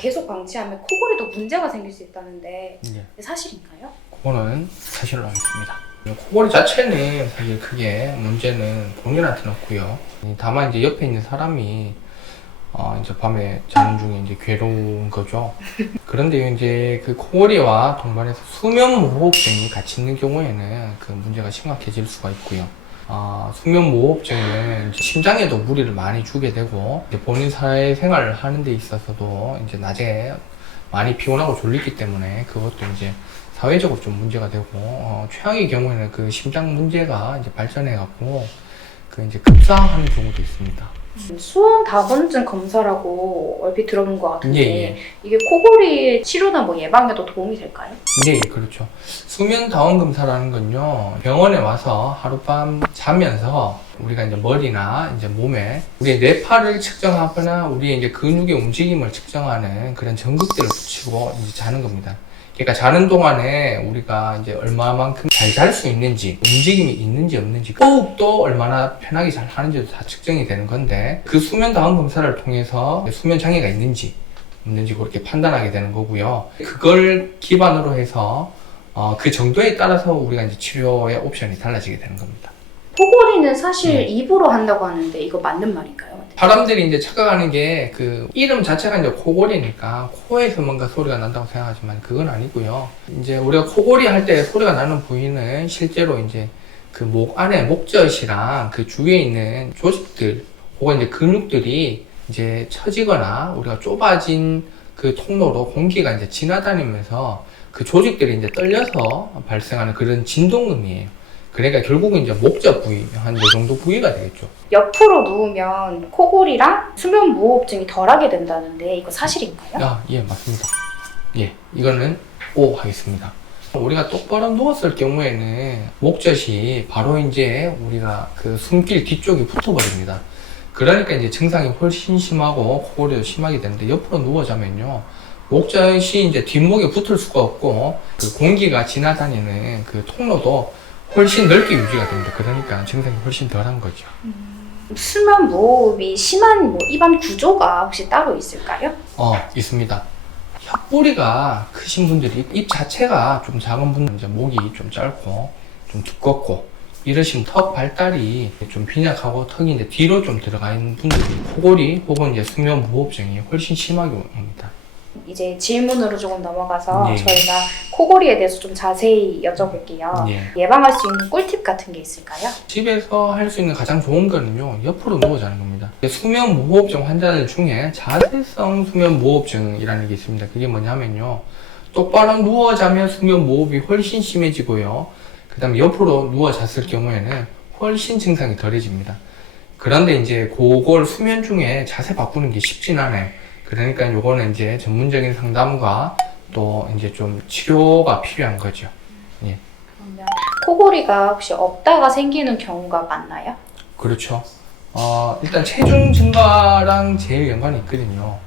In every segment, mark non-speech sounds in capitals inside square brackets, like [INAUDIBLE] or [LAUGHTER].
계속 방치하면 코골이도 문제가 생길 수 있다는데 예. 사실인가요? 그거는 사실로 하겠습니다. 코골이 자체는 사실 크게 문제는 본인한테는 없고요. 다만 이제 옆에 있는 사람이 어 이제 밤에 자는 중에 이제 괴로운 거죠. [LAUGHS] 그런데 이제 그 코골이와 동반해서 수면 무호흡증이 같이 있는 경우에는 그 문제가 심각해질 수가 있고요. 아, 수면 무호흡증은 이제 심장에도 무리를 많이 주게 되고 본인 사회 생활을 하는 데 있어서도 이제 낮에 많이 피곤하고 졸리기 때문에 그것도 이제 사회적으로 좀 문제가 되고 어, 최악의 경우에는 그 심장 문제가 이제 발전해 갖고 그 이제 급사하는 경우도 있습니다. 수원 다건증 검사라고 얼핏 들어본 것 같은데 예, 예. 이게 코골이 치료나 뭐 예방에도 도움이 될까요? 네, 그렇죠. 수면 다원 검사라는 건요, 병원에 와서 하룻밤 자면서 우리가 이제 머리나 이제 몸에 우리의 뇌파를 측정하거나 우리의 이제 근육의 움직임을 측정하는 그런 전극들을 붙이고 이제 자는 겁니다. 그러니까 자는 동안에 우리가 이제 얼마만큼 잘 잘 수 있는지, 움직임이 있는지 없는지, 호흡도 얼마나 편하게 잘 하는지도 다 측정이 되는 건데, 그 수면 다원 검사를 통해서 수면 장애가 있는지, 없는지 그렇게 판단하게 되는 거고요. 그걸 기반으로 해서 어, 그 정도에 따라서 우리가 이제 치료의 옵션이 달라지게 되는 겁니다. 코골이는 사실 네. 입으로 한다고 하는데 이거 맞는 말인가요? 사람들이 이제 착각하는 게 그 이름 자체가 이제 코골이니까 코에서 뭔가 소리가 난다고 생각하지만 그건 아니고요. 이제 우리가 코골이 할 때 소리가 나는 부위는 실제로 이제 그 목 안에 목젖이랑 그 주위에 있는 조직들 혹은 이제 근육들이 이제 처지거나 우리가 좁아진 그 통로로 공기가 이제 지나다니면서 그 조직들이 이제 떨려서 발생하는 그런 진동음이에요. 그러니까 결국은 이제 목젖 부위 한 이 정도 부위가 되겠죠. 옆으로 누우면 코골이랑 수면 무호흡증이 덜하게 된다는데 이거 사실인가요? 아, 예, 맞습니다. 예, 이거는 O 하겠습니다. 우리가 똑바로 누웠을 경우에는 목젖이 바로 이제 우리가 그 숨길 뒤쪽에 붙어버립니다. 그러니까 이제 증상이 훨씬 심하고 코골이도 심하게 되는데 옆으로 누워 자면요. 목젖이 이제 뒷목에 붙을 수가 없고 그 공기가 지나다니는 그 통로도 훨씬 넓게 유지가 됩니다. 그러니까 증상이 훨씬 덜한 거죠. 수면 무호흡이 심한 뭐 입안 구조가 혹시 따로 있을까요? 어, 있습니다. 혀뿌리가 크신 분들이 입 자체가 좀 작은 분들은 이제 목이 좀 짧고 좀 두껍고 이러신 턱 발달이 좀 빈약하고 턱이 이제 뒤로 좀 들어가 있는 분들이 코골이 혹은 이제 수면 무호흡증이 훨씬 심하게 옵니다. 이제 질문으로 조금 넘어가서 예. 저희가 코골이에 대해서 좀 자세히 여쭤볼게요. 예. 예방할 수 있는 꿀팁 같은 게 있을까요? 집에서 할 수 있는 가장 좋은 거는요 옆으로 누워 자는 겁니다 수면 무호흡증 환자들 중에 자세성 수면 무호흡증이라는 게 있습니다 그게 뭐냐면요 똑바로 누워 자면 수면 무호흡이 훨씬 심해지고요 그 다음에 옆으로 누워 잤을 경우에는 훨씬 증상이 덜해집니다 그런데 이제 그걸 수면 중에 자세 바꾸는 게 쉽진 않아요 그러니까 요거는 이제 전문적인 상담과 또 이제 좀 치료가 필요한 거죠 그러면 코골이가 혹시 없다가 생기는 경우가 많나요? 그렇죠. 어, 일단 체중 증가랑 제일 연관이 있거든요.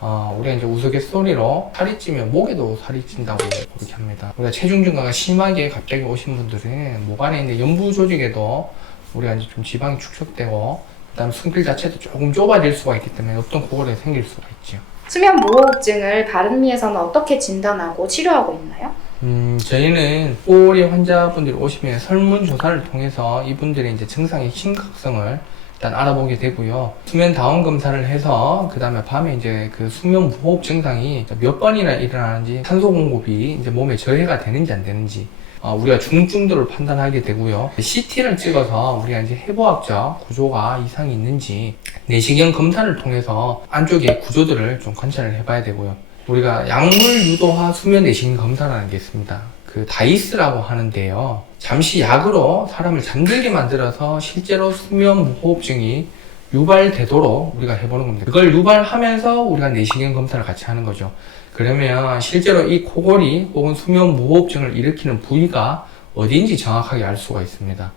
어, 우리가 이제 우스갯소리로 살이 찌면 목에도 살이 찐다고 그렇게 합니다. 우리가 체중 증가가 심하게 갑자기 오신 분들은 목 안에 있는 연부 조직에도 우리가 이제 좀 지방이 축적되고 그다음 숨길 자체도 조금 좁아질 수가 있기 때문에 어떤 고골이 생길 수가 있죠. 수면 무호흡증을 바른미에서는 어떻게 진단하고 치료하고 있나요? 음, 저희는 꼬리 환자분들이 오시면 설문조사를 통해서 이분들의 이제 증상의 심각성을 일단 알아보게 되고요. 수면 다운 검사를 해서 그 다음에 밤에 이제 그 수면 무호흡 증상이 몇 번이나 일어나는지 산소 공급이 이제 몸에 저해가 되는지 안 되는지 어, 우리가 중증도를 판단하게 되고요. CT를 찍어서 우리가 이제 해부학적 구조가 이상이 있는지 내시경 검사를 통해서 안쪽의 구조들을 좀 관찰을 해봐야 되고요. 우리가 약물 유도화 수면 내시경 검사라는 게 있습니다. 그 다이스라고 하는데요. 잠시 약으로 사람을 잠들게 만들어서 실제로 수면 무호흡증이 유발되도록 우리가 해보는 겁니다. 그걸 유발하면서 우리가 내시경 검사를 같이 하는 거죠. 그러면 실제로 이 코골이 혹은 수면 무호흡증을 일으키는 부위가 어디인지 정확하게 알 수가 있습니다.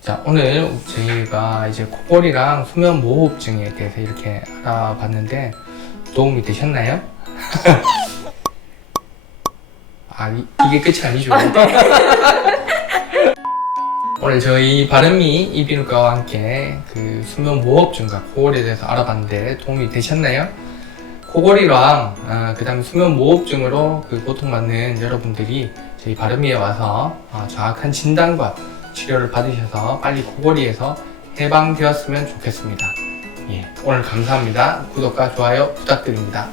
자, 오늘 저희가 이제 코골이랑 수면 무호흡증에 대해서 이렇게 알아봤는데 도움이 되셨나요? [LAUGHS] 아, 이, 이게 끝이 아니죠. 오늘 저희 바른미 이비인후과와 함께 그 수면 무호흡증과 코골이에 대해서 알아봤는데 도움이 되셨나요? 코골이랑 어, 그다음에 수면 무호흡증으로 그 고통받는 여러분들이 저희 바르미에 와서 어, 정확한 진단과 치료를 받으셔서 빨리 코골이에서 해방되었으면 좋겠습니다. 예, 오늘 감사합니다. 구독과 좋아요 부탁드립니다.